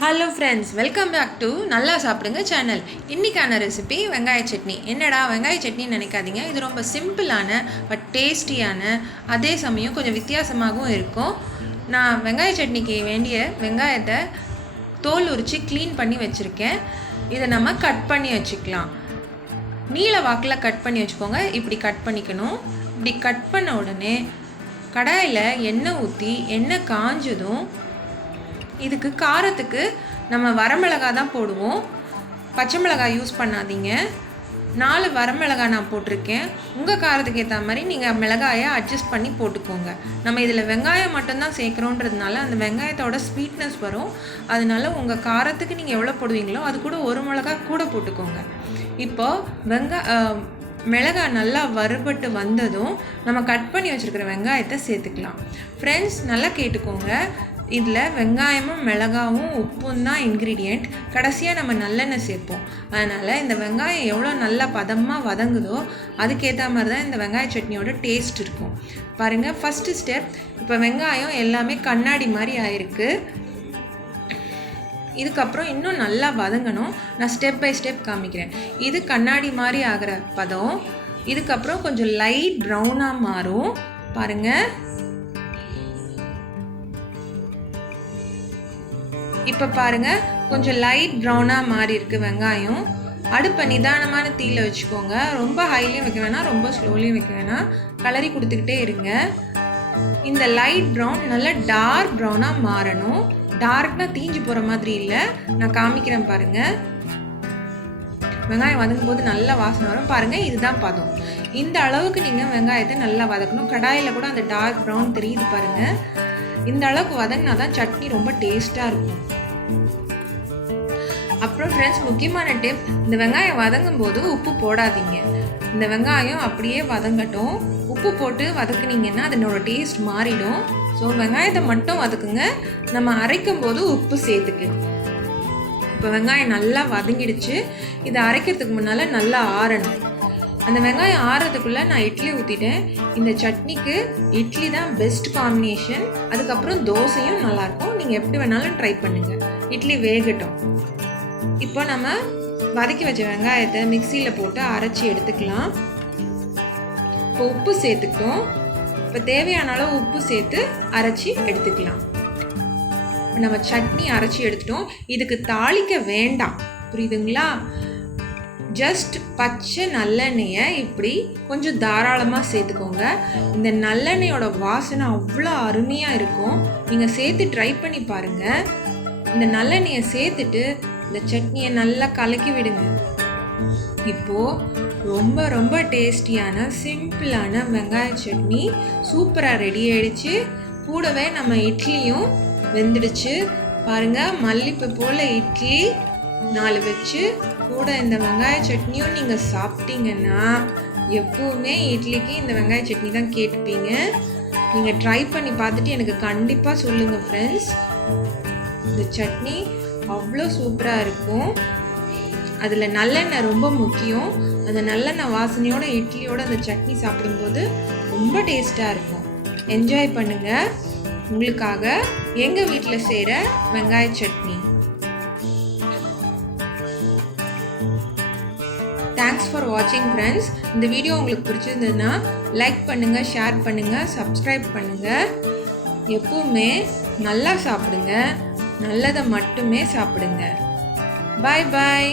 Hello friends, welcome back to நல்லா சாப்பிடுங்க channel. இன்றைக்கான ரெசிபி வெங்காய சட்னி. என்னடா வெங்காய சட்னின்னு நினைக்காதீங்க, இது ரொம்ப சிம்பிளான பட் டேஸ்டியான, அதே சமயம் கொஞ்சம் வித்தியாசமாகவும் இருக்கும். நான் வெங்காய சட்னிக்கு வேண்டிய வெங்காயத்தை தோல் உரித்து க்ளீன் பண்ணி வச்சுருக்கேன். இதை நம்ம கட் பண்ணி வச்சுக்கலாம். நீல வாக்கில் கட் பண்ணி வச்சுக்கோங்க. இப்படி கட் பண்ணிக்கணும். இப்படி கட் பண்ண உடனே கடாயில் எண்ணெய் ஊற்றி எண்ணெய் காஞ்சதும் இதுக்கு காரத்துக்கு நம்ம வரமிளகா தான் போடுவோம். பச்சை மிளகாய் யூஸ் பண்ணாதீங்க. 4 வரமிளகாய் நான் போட்டிருக்கேன். உங்கள் காரத்துக்கு ஏற்ற மாதிரி நீங்கள் மிளகாயை அட்ஜஸ்ட் பண்ணி போட்டுக்கோங்க. நம்ம இதில் வெங்காயம் மட்டும்தான் சேர்க்குறோன்றதுனால அந்த வெங்காயத்தோட ஸ்வீட்னஸ் வரும். அதனால உங்கள் காரத்துக்கு நீங்கள் எவ்வளோ போடுவீங்களோ அது கூட 1 மிளகாய் கூட போட்டுக்கோங்க. இப்போது மிளகாய் நல்லா வறுபட்டு வந்ததும் நம்ம கட் பண்ணி வச்சுருக்கிற வெங்காயத்தை சேர்த்துக்கலாம். ஃப்ரெண்ட்ஸ், நல்லா கேட்டுக்கோங்க. இதில் வெங்காயமும் மிளகாவும் உப்பும் தான் இன்க்ரீடியண்ட். கடைசியாக நம்ம நல்லெண்ணெய் சேர்ப்போம். அதனால் இந்த வெங்காயம் எவ்வளோ நல்லா பதமாக வதங்குதோ அதுக்கேற்ற மாதிரி தான் இந்த வெங்காய சட்னியோட டேஸ்ட் இருக்கும். பாருங்கள், ஃபஸ்ட்டு ஸ்டெப். இப்போ வெங்காயம் எல்லாமே கண்ணாடி மாதிரி ஆயிருக்கு. இதுக்கப்புறம் இன்னும் நல்லா வதங்கணும். நான் ஸ்டெப் பை ஸ்டெப் காமிக்கிறேன். இது கண்ணாடி மாதிரி ஆகிற பதம். இதுக்கப்புறம் கொஞ்சம் லைட் ப்ரௌனாக மாறும். பாருங்கள், இப்போ பாருங்கள், கொஞ்சம் லைட் ப்ரௌனாக மாறி இருக்குது வெங்காயம். அடுப்பை நிதானமான தீயில் வச்சுக்கோங்க. ரொம்ப ஹைலையும் வைக்க வேணாம், ரொம்ப ஸ்லோலையும் வைக்க வேணாம். கலரி கொடுத்துக்கிட்டே இருங்க. இந்த லைட் ப்ரௌன் நல்லா டார்க் ப்ரௌனாக மாறணும். டார்க்னா தீஞ்சு போகிற மாதிரி இல்லை. நான் காமிக்கிறேன் பாருங்கள். வெங்காயம் வதங்கும் போது நல்லா வாசனை வரும். பாருங்கள், இதுதான் பதம். இந்த அளவுக்கு நீங்கள் வெங்காயத்தை நல்லா வதக்கணும். கடாயில் கூட அந்த டார்க் ப்ரௌன் தெரியுது பாருங்கள். இந்த அளவுக்கு வதங்கினா தான் சட்னி ரொம்ப டேஸ்ட்டாக இருக்கும். அப்புறம் ஃப்ரெண்ட்ஸ், முக்கியமான டிப், இந்த வெங்காயம் வதங்கும் போது உப்பு போடாதீங்க. இந்த வெங்காயம் அப்படியே வதங்கட்டும். உப்பு போட்டு வதக்குனீங்கன்னா அதனோட டேஸ்ட் மாறிடும். ஸோ வெங்காயத்தை மட்டும் வதக்குங்க. நம்ம அரைக்கும் போது உப்பு சேர்த்துக்கு. இப்போ வெங்காயம் நல்லா வதங்கிடுச்சு. இதை அரைக்கிறதுக்கு முன்னால் நல்லா ஆறணும். அந்த வெங்காயம் ஆறுறதுக்குள்ளே நான் இட்லி ஊற்றிட்டேன். இந்த சட்னிக்கு இட்லி தான் பெஸ்ட் காம்பினேஷன். அதுக்கப்புறம் தோசையும் நல்லாயிருக்கும். நீங்கள் எப்படி வேணாலும் ட்ரை பண்ணுங்கள். இட்லி வேகட்டும். இப்போ நம்ம வதக்கி வச்ச வெங்காயத்தை மிக்சியில் போட்டு அரைச்சி எடுத்துக்கலாம். இப்போ உப்பு சேர்த்துக்கிட்டோம். இப்போ தேவையான அளவு உப்பு சேர்த்து அரைச்சி எடுத்துக்கலாம். நம்ம சட்னி அரைச்சி எடுத்துட்டோம். இதுக்கு தாளிக்க வேண்டாம், புரியுதுங்களா? ஜஸ்ட் பச்சை நல்லெண்ணெயை இப்படி கொஞ்சம் தாராளமாக சேர்த்துக்கோங்க. இந்த நல்லெண்ணெயோட வாசனை அவ்வளோ அருமையாக இருக்கும். நீங்கள் சேர்த்து ட்ரை பண்ணி பாருங்கள். இந்த நல்லெண்ணெயை சேர்த்துட்டு இந்த சட்னியை நல்லா கலக்கி விடுங்க. இப்போது ரொம்ப ரொம்ப டேஸ்டியான சிம்பிளான வெங்காய சட்னி சூப்பராக ரெடி ஆகிடுச்சு. கூடவே நம்ம இட்லியும் வெந்துடுச்சு. பாருங்கள், மல்லிப்பூ போல் இட்லி 4 வச்சு கூட இந்த வெங்காய சட்னியும் நீங்கள் சாப்பிட்டீங்கன்னா எப்போவுமே இட்லிக்கு இந்த வெங்காய சட்னி தான் கேட்டுப்பீங்க. நீங்கள் ட்ரை பண்ணி பார்த்துட்டு எனக்கு கண்டிப்பாக சொல்லுங்கள் ஃப்ரெண்ட்ஸ். இந்த சட்னி அவ்வளோ சூப்பராக இருக்கும். அதில் நல்லெண்ணெய் ரொம்ப முக்கியம். அந்த நல்லெண்ணெய் வாசனையோட இட்லியோட அந்த சட்னி சாப்பிடும்போது ரொம்ப டேஸ்ட்டாக இருக்கும். என்ஜாய் பண்ணுங்கள். உங்களுக்காக எங்கள் வீட்டில் செய்கிற வெங்காய சட்னி. தேங்க்ஸ் ஃபார் வாட்சிங் ஃப்ரெண்ட்ஸ். இந்த வீடியோ உங்களுக்கு பிடிச்சிருந்ததுன்னா லைக் பண்ணுங்கள், ஷேர் பண்ணுங்கள், சப்ஸ்கிரைப் பண்ணுங்கள். எப்பவுமே நல்லா சாப்பிடுங்க. நல்லதை மட்டுமே சாப்பிடுங்க. பாய் பாய்.